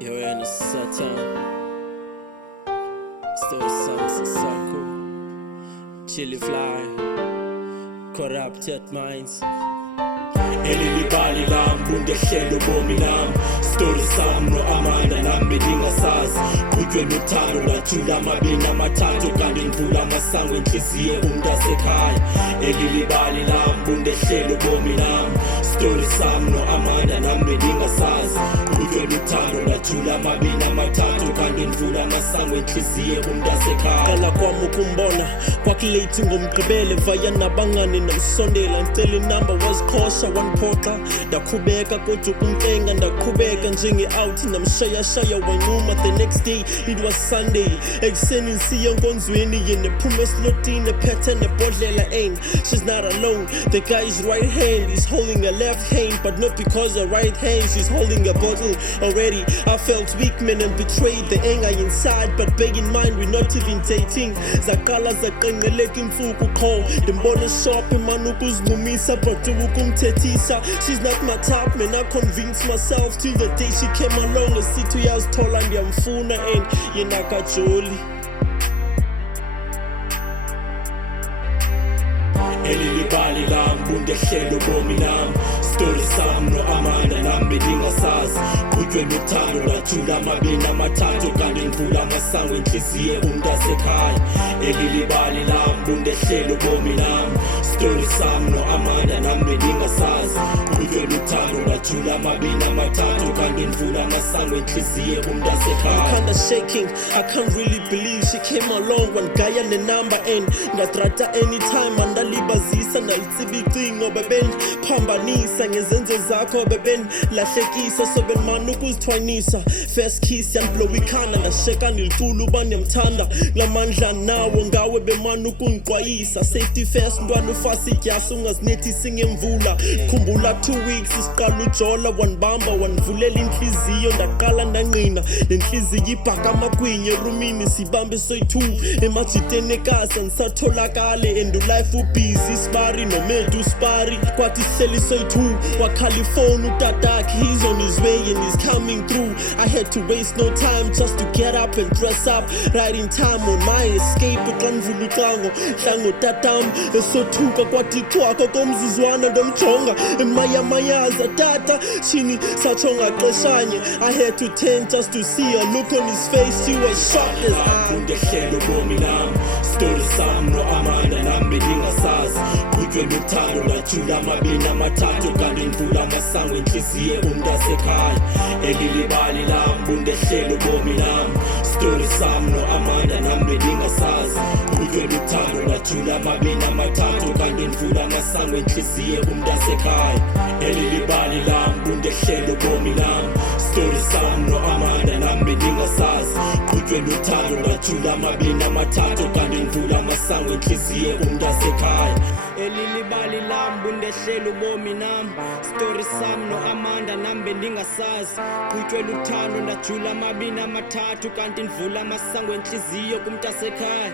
Yo, and it's Satan. Still the songs is so cool. Chilly fly, corrupted minds. Elilibali lam bundehlelo bomi lam story sam NoAmanda nami lingasazi qhutshwe nothando lathula amabini amathathu kanti ngivula amasango enhliziyo umntasekhaya elilibali lam bundehlelo bomi lam story sam NoAmanda nami lingasazi qhutshwe nothando lathula amabini amathathu kanti ngivula amasango enhliziyo umntasekhaya Qala kwami ukumbona kwakulate ngomgqibelo vaya nabangani namsondela ngicela inumber wazikhosa waniphoxa ndakhubeka kodwa kumkenga ndakhubeka njenge-out namshayashaya wanquma. The next day it was Sunday ekuseni siya enkonzweni yena ephuma eslotini ephethe nebhodlela ain. She's not alone, the guy's right hand is holding her left hand, but not because her right hand she's holding a bottle. Already I felt weak man and betrayed the anger inside, but bear in mind we're not even dating. Zaqala zaqenqeleka imfuku qho ndimbona shop imani ukuzinqumisa but ukumthethisa. She's not my type man, I convinced myself till the day she came along. Esithi uyazithola ndiyamfuna and yena kajoli. Elilibali lam bundehlelo bomi lam story sam NoAmanda nami lingasazi qhutshwe nothando lathula amabini amathathu kanti ngivula amasango enhliziyo umntasekhaya elilibali lam bundehlelo bomi lam story sam NoAmanda nami lingasazi qhutshwe nothando lathula amabini amathathu kanti ngivula amasango enhliziyo umntasekhaya. I'm kinda shaking, I can't really believe she came along. One guy and a number and ngatrata anytime andalibazisa nalitsibicingo beben phambanisa ngezenzo zakho beben lahlekisa soben mani ukuzithwanisa. First kiss yaniblow ikhanda ndasheka niliculo uba ndiyamthanda kulamandla nawo ngawe bemani ukungiqwayisa. Safety first ntwana ufasa idyasi ungazinethisi ngemvula. Khumbula 2 weeks isiqala ujola wanibamba wanivulela inhliziyo ndaqala ndanqina nenhliziyo ibhaka amagwinya erumini sibambe soyi-2 emajiteni ekasa ndisatholakale and ulife ubhizi sibari nomedu sibari kwathi sihleli soyi-2 wakhala ifoni utatakhe he's on his way and he's coming through. I had to waste no time just to get up and dress up right in time on my escape. Xa ndivula ucango hlango tatam esothuka kwathi xhwako komzuzwana ndomjonga emayamayaza tata shini satshonga xeshanye. I had to turn just to see her look on his face. She was shocked as I bundehlelo bomi lam story sam NoAmanda nami lingasazi qhutshwe nothando lathula amabini amathathu kanti ngivula amasango enhliziyo umntasekhaya elilibali lam bundehlelo bomi lam story sam NoAmanda nami lingasazi qhutshwe nothando lathula amabini amathathu kanti ngivula amasango enhliziyo umntasekhaya elilibali lam bundehlelo bomi lam story sam NoAmanda nami lingasazi qhutshwe nothando lathula amabini amathathu kanti ngivula amasango enhliziyo umntasekhaya elilibali lam bundehlelo bomi nam story sam NoAmanda nami ndingasazi qhutshwe luthando ndajula amabini amathathu kanti ndivula amasango enhliziyo kumntasekhaya.